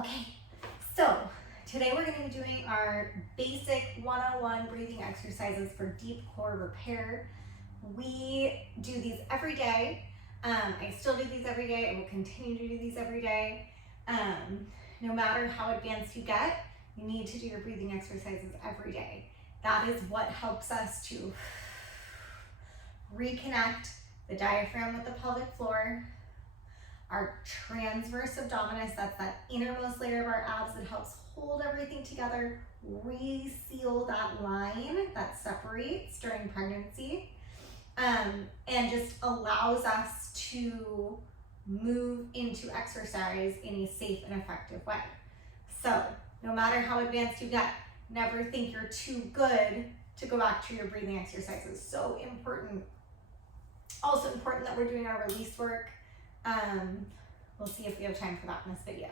Okay, so today we're going to be doing our basic 101 breathing exercises for deep core repair. We do these every day. I still do these every day. I will continue to do these every day. No matter how advanced you get, you need to do your breathing exercises every day. That is what helps us to reconnect the diaphragm with the pelvic floor. Our transverse abdominis, that's that innermost layer of our abs that helps hold everything together, reseal that line that separates during pregnancy, and just allows us to move into exercise in a safe and effective way. So no matter how advanced you get, never think you're too good to go back to your breathing exercises. So important. Also important that we're doing our release work. We'll see if we have time for that in this video.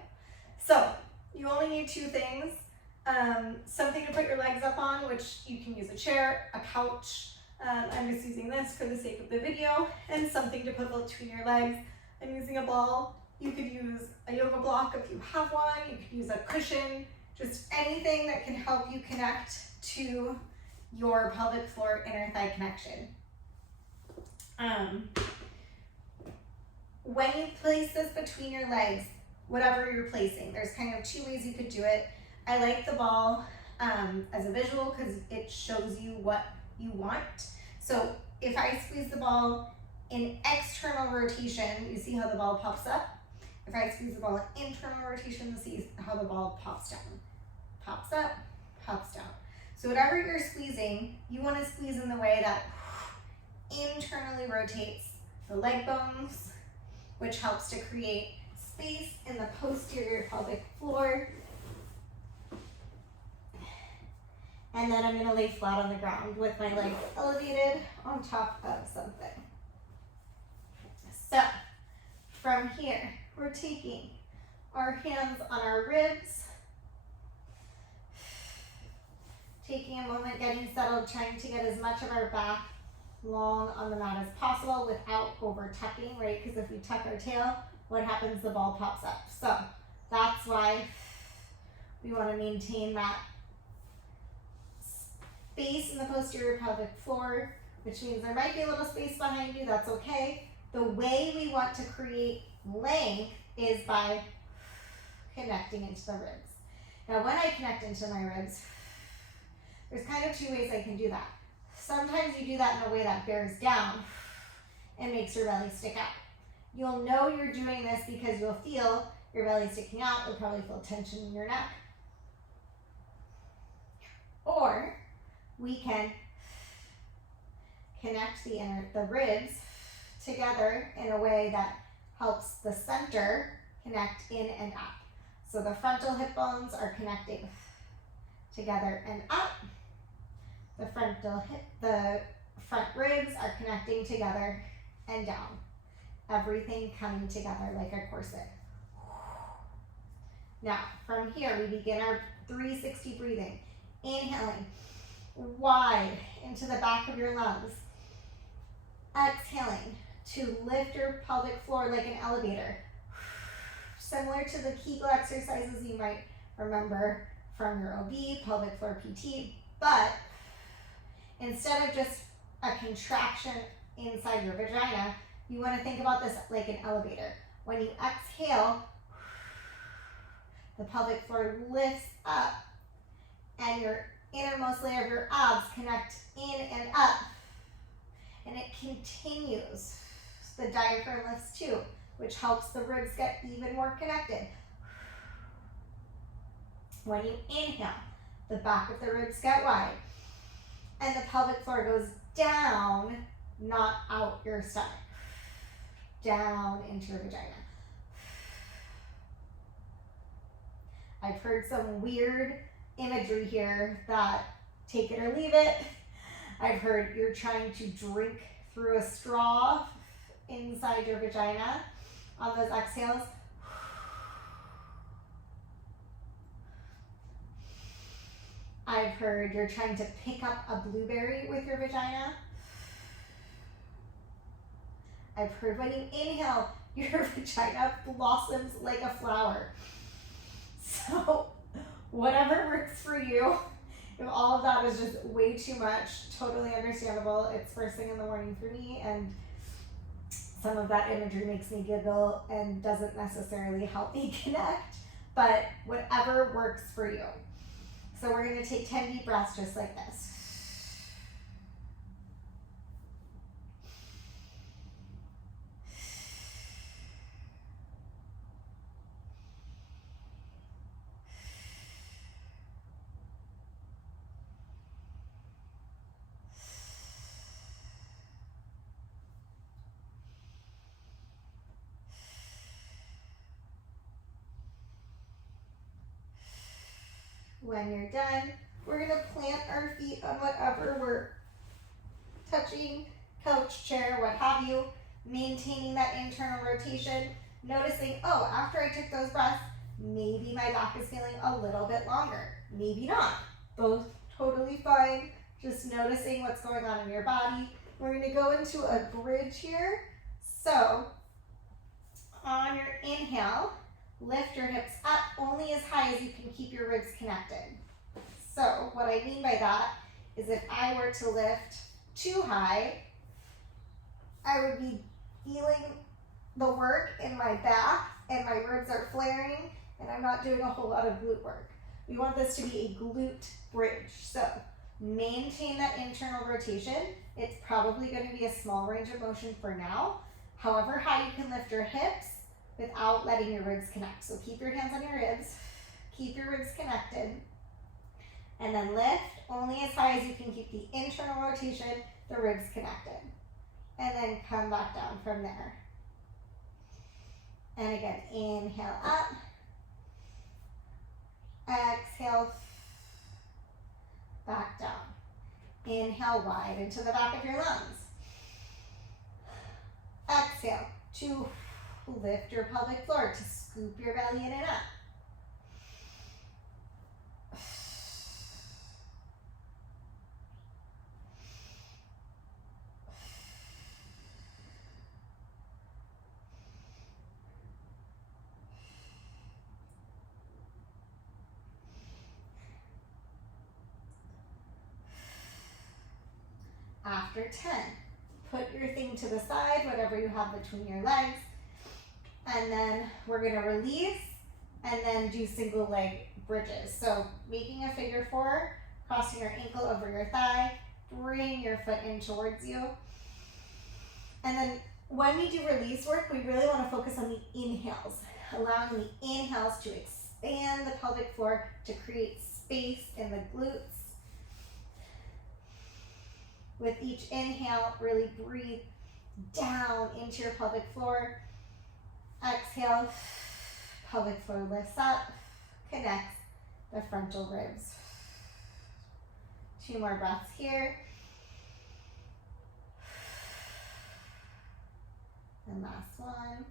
So you only need two things. Something to put your legs up on, which you can use a chair, a couch. I'm just using this for the sake of the video, and something to put between your legs. I'm using a ball. You could use a yoga block if you have one. You could use a cushion, just anything that can help you connect to your pelvic floor inner thigh connection. When you place this between your legs, whatever you're placing, there's kind of two ways you could do it. I like the ball as a visual because it shows you what you want. So if I squeeze the ball in external rotation, you see how the ball pops up? If I squeeze the ball in internal rotation, you see how the ball pops down. Pops up, pops down. So whatever you're squeezing, you want to squeeze in the way that internally rotates the leg bones, which helps to create space in the posterior pelvic floor. And then I'm going to lay flat on the ground with my legs elevated on top of something. So from here, we're taking our hands on our ribs, taking a moment, getting settled, trying to get as much of our back long on the mat as possible without over tucking, right? Because if we tuck our tail, what happens? The ball pops up. So that's why we want to maintain that space in the posterior pelvic floor, which means there might be a little space behind you. That's okay. The way we want to create length is by connecting into the ribs. Now, when I connect into my ribs, there's kind of two ways I can do that. Sometimes you do that in a way that bears down and makes your belly stick out. You'll know you're doing this because you'll feel your belly sticking out. You'll probably feel tension in your neck. Or we can connect the ribs together in a way that helps the center connect in and up. So the frontal hip bones are connecting together and up. The front ribs are connecting together and down. Everything coming together like a corset. Now, from here, we begin our 360 breathing. Inhaling wide into the back of your lungs. Exhaling to lift your pelvic floor like an elevator. Similar to the Kegel exercises you might remember from your OB, pelvic floor PT, but instead of just a contraction inside your vagina, you want to think about this like an elevator. When you exhale, the pelvic floor lifts up and your innermost layer of your abs connect in and up. And it continues. The diaphragm lifts too, which helps the ribs get even more connected. When you inhale, the back of the ribs get wide. And the pelvic floor goes down, not out your stomach. Down into your vagina. I've heard some weird imagery here that take it or leave it. I've heard you're trying to drink through a straw inside your vagina on those exhales. I've heard you're trying to pick up a blueberry with your vagina. I've heard when you inhale, your vagina blossoms like a flower. So whatever works for you. If all of that is just way too much, totally understandable. It's first thing in the morning for me, and some of that imagery makes me giggle and doesn't necessarily help me connect, but whatever works for you. So we're going to take 10 deep breaths just like this. When you're done, we're going to plant our feet on whatever we're touching, couch, chair, what have you, maintaining that internal rotation, noticing, oh, after I took those breaths, maybe my back is feeling a little bit longer. Maybe not. Both totally fine. Just noticing what's going on in your body. We're going to go into a bridge here. So on your inhale, lift your hips up only as high as you can keep your ribs connected. So what I mean by that is if I were to lift too high, I would be feeling the work in my back and my ribs are flaring and I'm not doing a whole lot of glute work. We want this to be a glute bridge. So maintain that internal rotation. It's probably going to be a small range of motion for now. However high you can lift your hips without letting your ribs connect. So keep your hands on your ribs, keep your ribs connected, and then lift only as high as you can keep the internal rotation, the ribs connected. And then come back down from there. And again, inhale up, exhale, back down. Inhale wide into the back of your lungs. Exhale to lift your pelvic floor, to scoop your belly in and up. After 10, put your thing to the side, whatever you have between your legs, and then we're going to release and then do single leg bridges. So making a figure 4, crossing your ankle over your thigh, bring your foot in towards you. And then when we do release work, we really want to focus on the inhales, allowing the inhales to expand the pelvic floor to create space in the glutes. With each inhale, really breathe down into your pelvic floor. Exhale, pelvic floor lifts up, connects the frontal ribs. 2 more breaths here. And last one.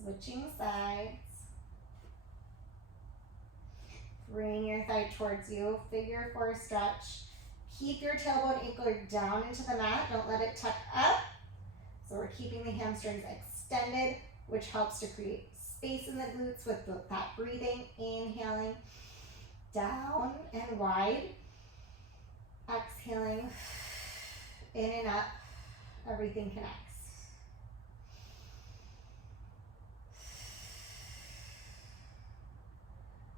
Switching sides. Bring your thigh towards you, figure 4 stretch. Keep your tailbone ankle down into the mat, don't let it tuck up. So we're keeping the hamstrings extended, which helps to create space in the glutes with that breathing. Inhaling down and wide. Exhaling in and up, everything connects.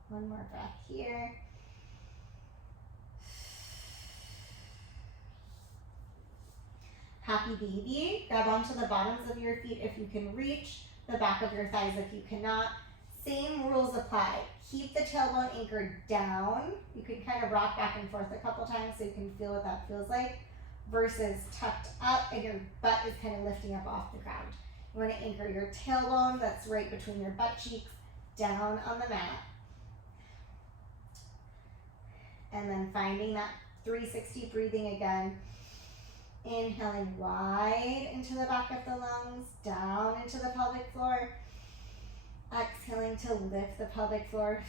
One more breath here. Happy baby. Grab onto the bottoms of your feet if you can reach, the back of your thighs if you cannot. Same rules apply. Keep the tailbone anchored down. You can kind of rock back and forth a couple times so you can feel what that feels like, versus tucked up and your butt is kind of lifting up off the ground. You want to anchor your tailbone, that's right between your butt cheeks, down on the mat. And then finding that 360 breathing again. Inhaling wide into the back of the lungs, down into the pelvic floor. Exhaling to lift the pelvic floor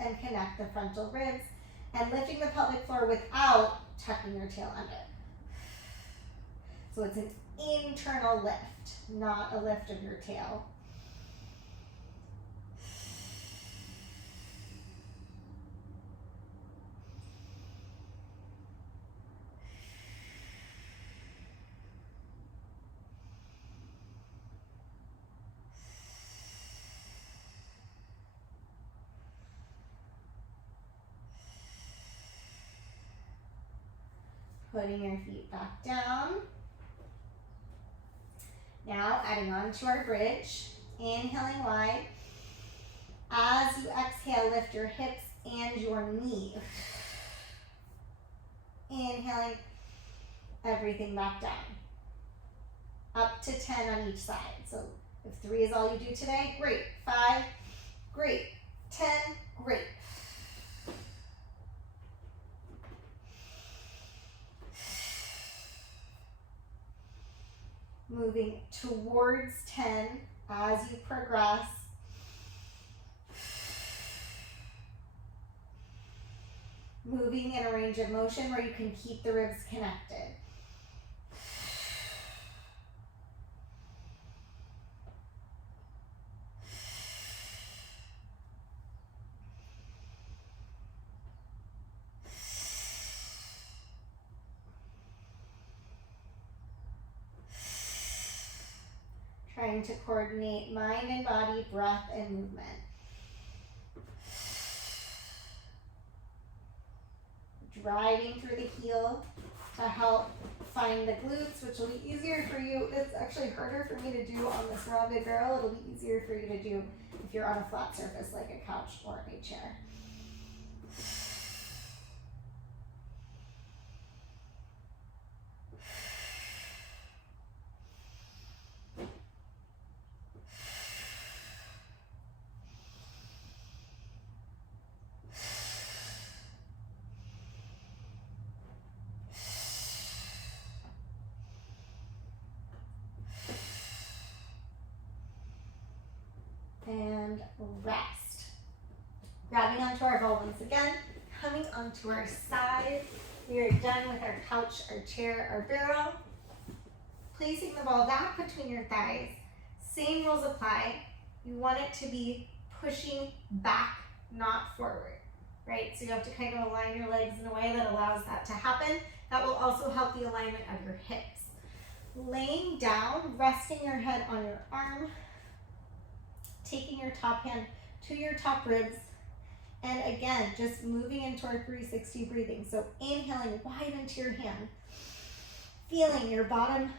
and connect the frontal ribs. And lifting the pelvic floor without tucking your tail under. So it's an internal lift, not a lift of your tail. Putting your feet back down. Now adding on to our bridge, inhaling wide. As you exhale, lift your hips and your knee. Inhaling everything back down. Up to 10 on each side. So if 3 is all you do today, great. 5, great. 10, great. Moving towards 10 as you progress. Moving in a range of motion where you can keep the ribs connected. Trying to coordinate mind and body, breath and movement. Driving through the heel to help find the glutes, which will be easier for you. It's actually harder for me to do on this rounded barrel. It'll be easier for you to do if you're on a flat surface like a couch or a chair. And rest. Grabbing onto our ball once again, coming onto our side. We are done with our couch, our chair, our barrel. Placing the ball back between your thighs. Same rules apply. You want it to be pushing back, not forward, right? So you have to kind of align your legs in a way that allows that to happen. That will also help the alignment of your hips. Laying down, resting your head on your arm, taking your top hand to your top ribs, and again, just moving into our 360 breathing. So inhaling wide into your hand, feeling your bottom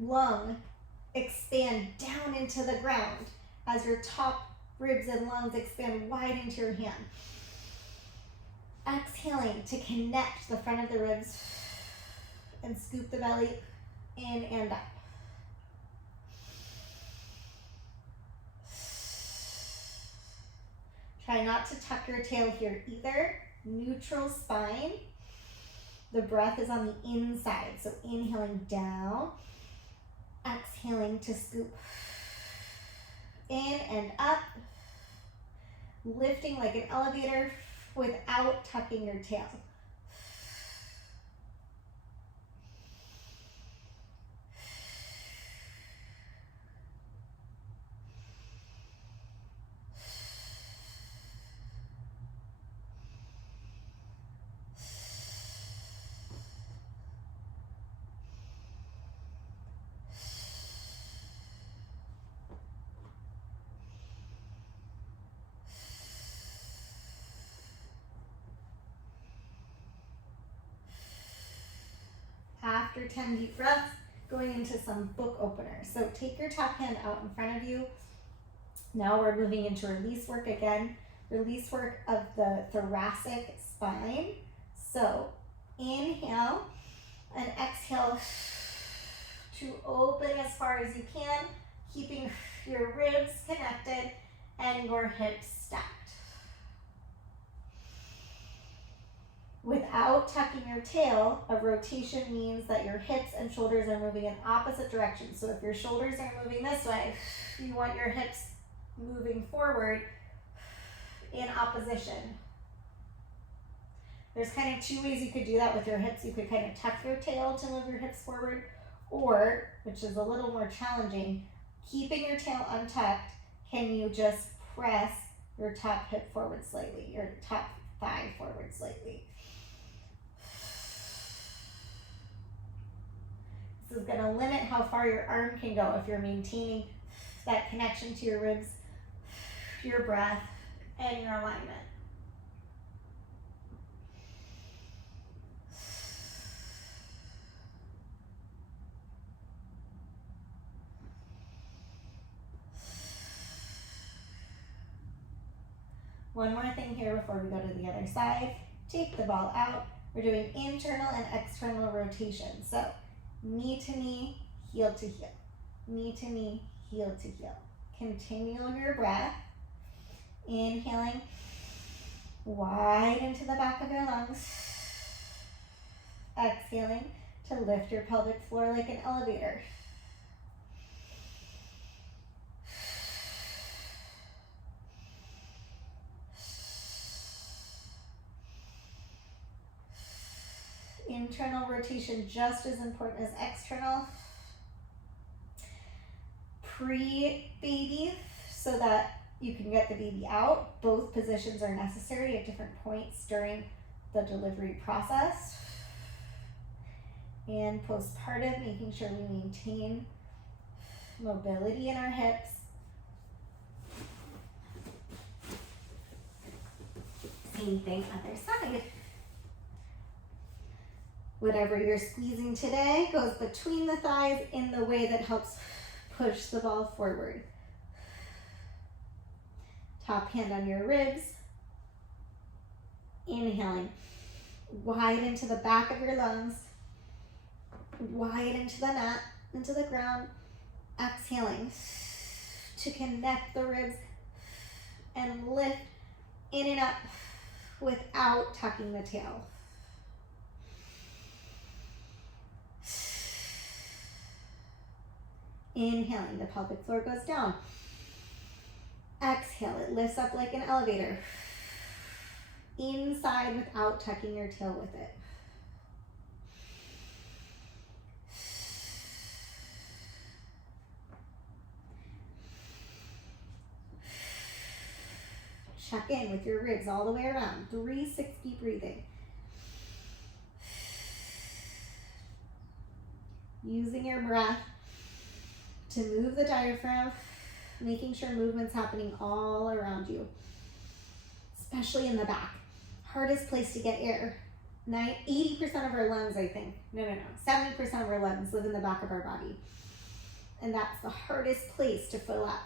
lung expand down into the ground as your top ribs and lungs expand wide into your hand. Exhaling to connect the front of the ribs and scoop the belly in and up. Try not to tuck your tail here either. Neutral spine. The breath is on the inside. So inhaling down, exhaling to scoop in and up. Lifting like an elevator without tucking your tail. After 10 deep breaths, going into some book openers. So take your top hand out in front of you. Now we're moving into release work again. Release work of the thoracic spine. So inhale and exhale to open as far as you can, keeping your ribs connected and your hips stacked. Without tucking your tail, a rotation means that your hips and shoulders are moving in opposite directions. So if your shoulders are moving this way, you want your hips moving forward in opposition. There's kind of two ways you could do that with your hips. You could kind of tuck your tail to move your hips forward, Or, which is a little more challenging, keeping your tail untucked, can you just press your top hip forward slightly, your top thigh forward slightly? This is going to limit how far your arm can go if you're maintaining that connection to your ribs, your breath, and your alignment. One more thing here before we go to the other side. Take the ball out. We're doing internal and external rotation. So knee to knee, heel to heel. Knee to knee, heel to heel. Continue your breath. Inhaling wide into the back of your lungs. Exhaling to lift your pelvic floor like an elevator. Internal rotation just as important as external. Pre-baby, so that you can get the baby out. Both positions are necessary at different points during the delivery process. And postpartum, making sure we maintain mobility in our hips. Same thing, other side. Whatever you're squeezing today goes between the thighs in the way that helps push the ball forward. Top hand on your ribs. Inhaling wide into the back of your lungs. Wide into the mat, into the ground. Exhaling to connect the ribs and lift in and up without tucking the tail. Inhaling, the pelvic floor goes down. Exhale, it lifts up like an elevator. Inside without tucking your tail with it. Check in with your ribs all the way around. 360 breathing. Using your breath to move the diaphragm, making sure movement's happening all around you, especially in the back. Hardest place to get air. 80% of our lungs, I think, 70% of our lungs live in the back of our body. And that's the hardest place to fill up.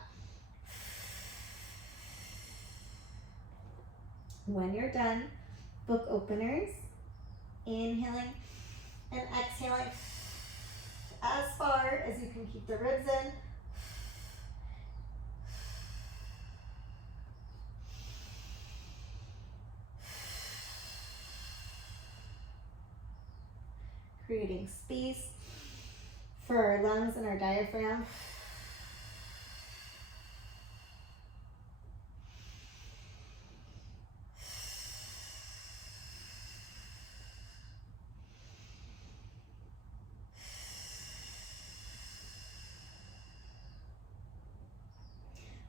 When you're done, book openers, inhaling and exhaling as far as you can keep the ribs in. Creating space for our lungs and our diaphragm.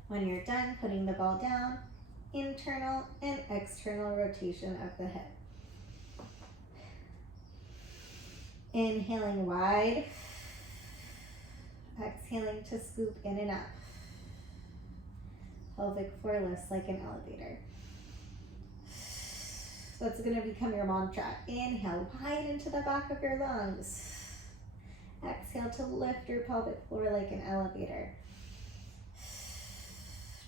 When you're done, putting the ball down, internal and external rotation of the hip. Inhaling wide, exhaling to scoop in and up. Pelvic floor lifts like an elevator. So it's going to become your mantra. Inhale wide into the back of your lungs. Exhale to lift your pelvic floor like an elevator.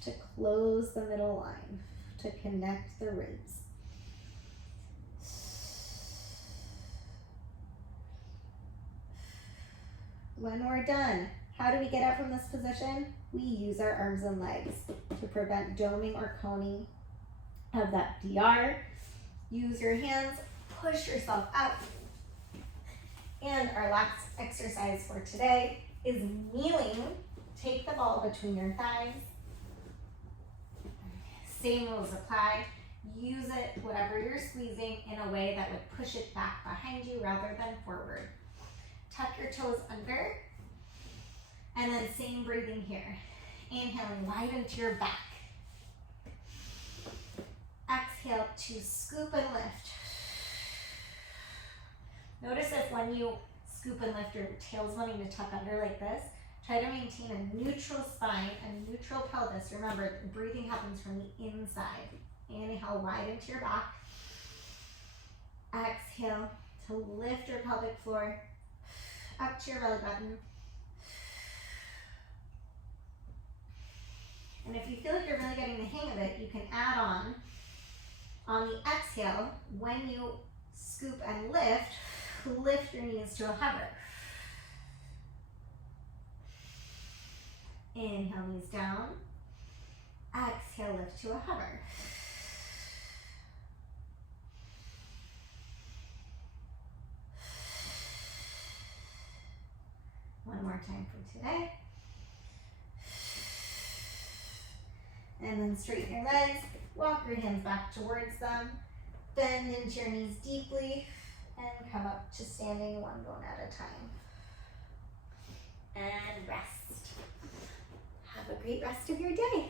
To close the middle line, to connect the ribs. When we're done, how do we get up from this position? We use our arms and legs to prevent doming or coning of that DR. Use your hands, push yourself up. And our last exercise for today is kneeling. Take the ball between your thighs. Same rules apply. Use it, whatever you're squeezing, in a way that would push it back behind you rather than forward. Tuck your toes under. And then same breathing here. Inhaling wide into your back. Exhale to scoop and lift. Notice if when you scoop and lift, your tail's wanting to tuck under like this. Try to maintain a neutral spine, a neutral pelvis. Remember, breathing happens from the inside. Inhale wide into your back. Exhale to lift your pelvic floor up to your belly button. And if you feel like you're really getting the hang of it, you can add on the exhale, when you scoop and lift your knees to a hover. Inhale, knees down. Exhale, lift to a hover. One more time for today. And then straighten your legs, walk your hands back towards them, bend into your knees deeply, and come up to standing one bone at a time. And rest. Have a great rest of your day.